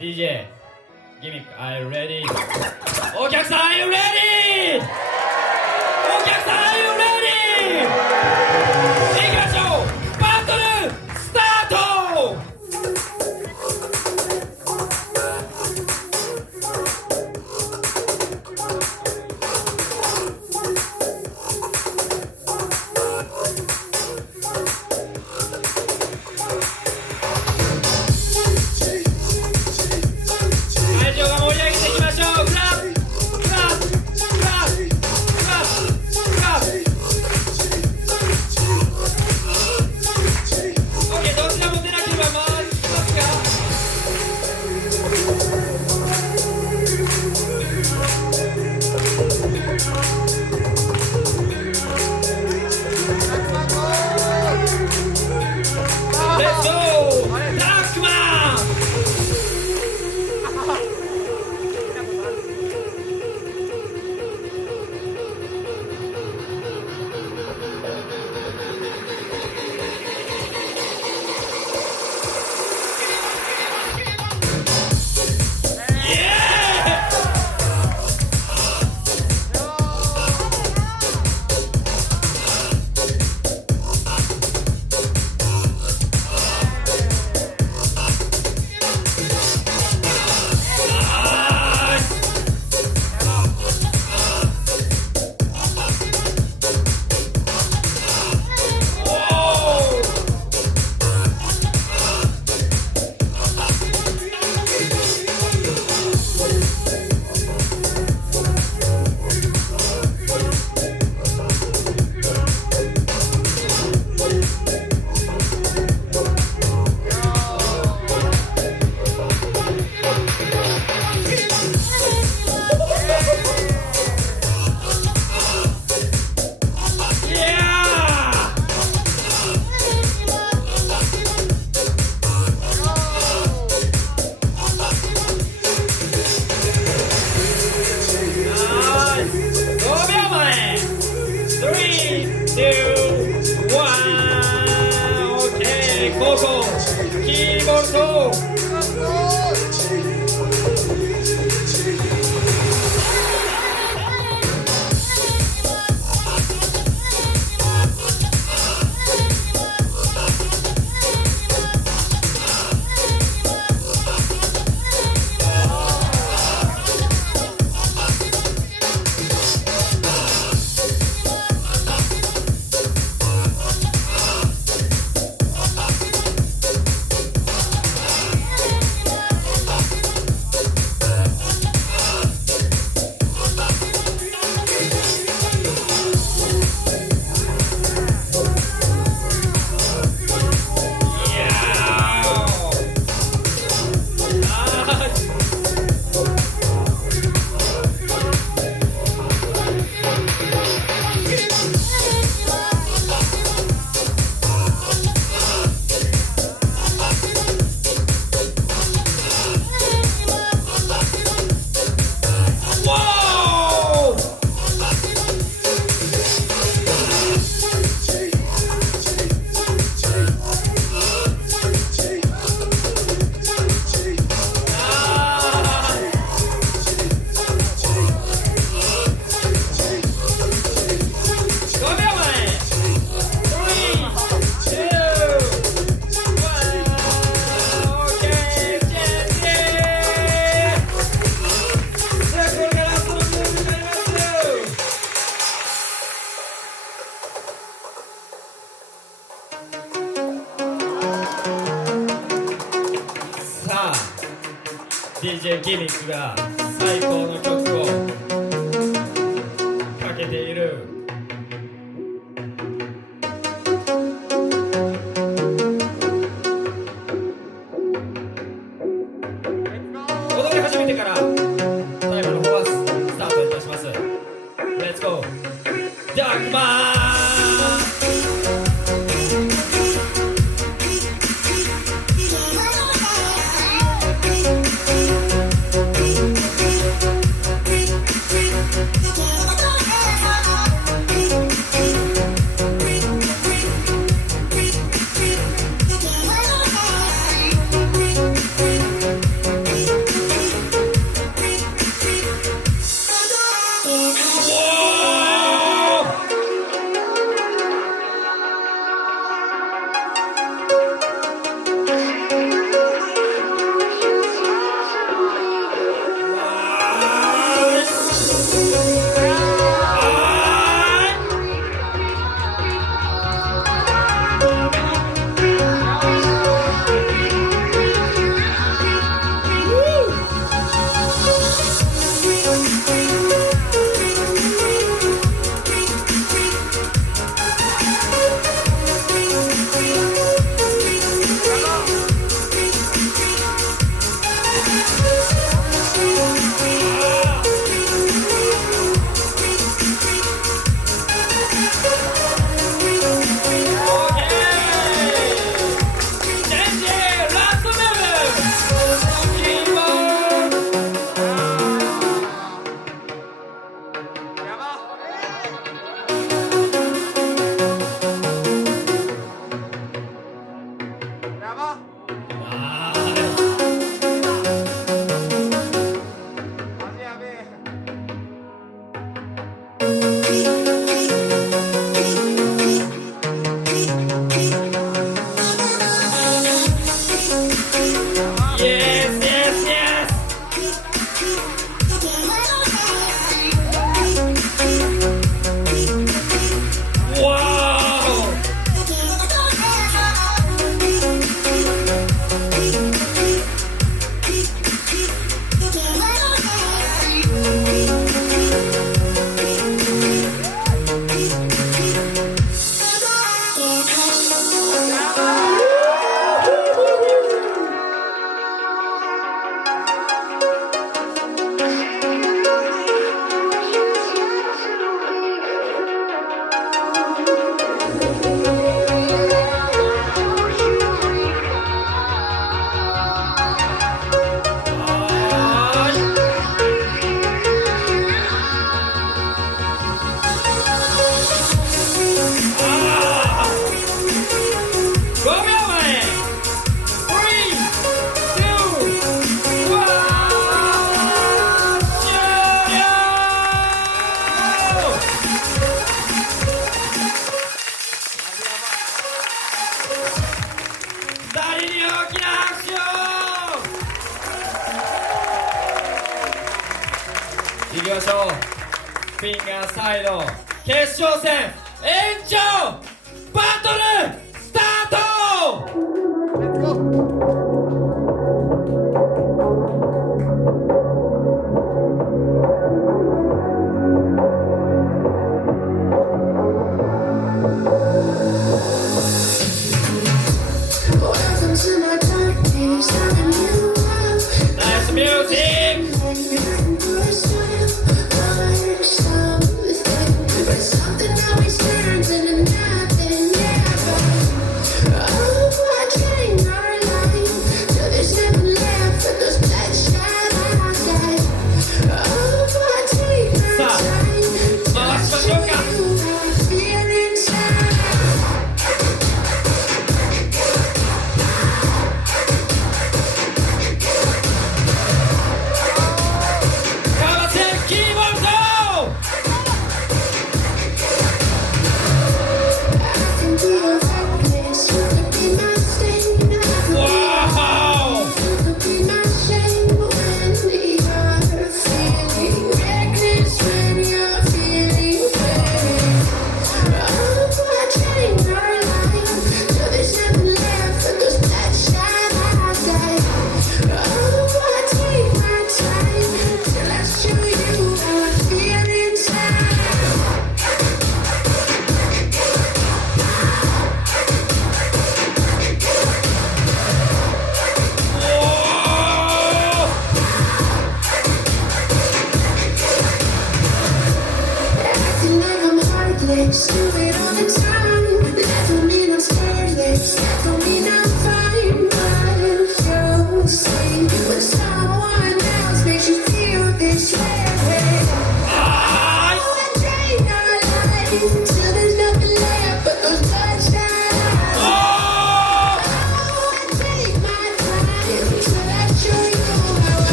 DJ ギミック Are you ready? お客さん Are you ready? お客さん Are you ready? いきましょう、バトルスタート。会場が盛り上げていきましょう。クラップクラップクラップクラップクラップ。 OK、 どちらも出なければ回りますが、レッツゴーダックマン。キーボルト。DJ ギミックが最高の曲をかけている。踊り始めてからタイムの方はスタートいたします。レッツゴーダークマン。いきましょう。フィンガーサイド決勝戦延長バトルスタート。レッツゴー。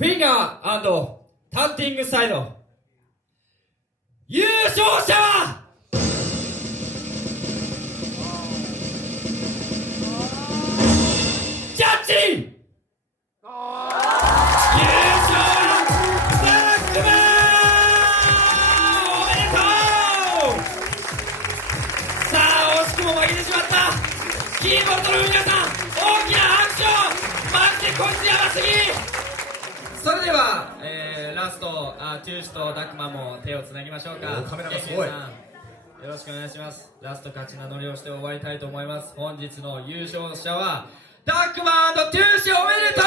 フィンガー&タッティングサイド優勝者はジャッジ優勝はダックマンおめでとう。さあ惜しくも負けてしまったキーボードの皆さん大きな拍手をマジでこいつやばすぎ。それでは、ラストトゥーシとダックマンも手をつなぎましょうか。カメラがすごい。よろしくお願いします。ラスト勝ち名乗りをして終わりたいと思います。本日の優勝者はダックマン&トゥーシおめでとう。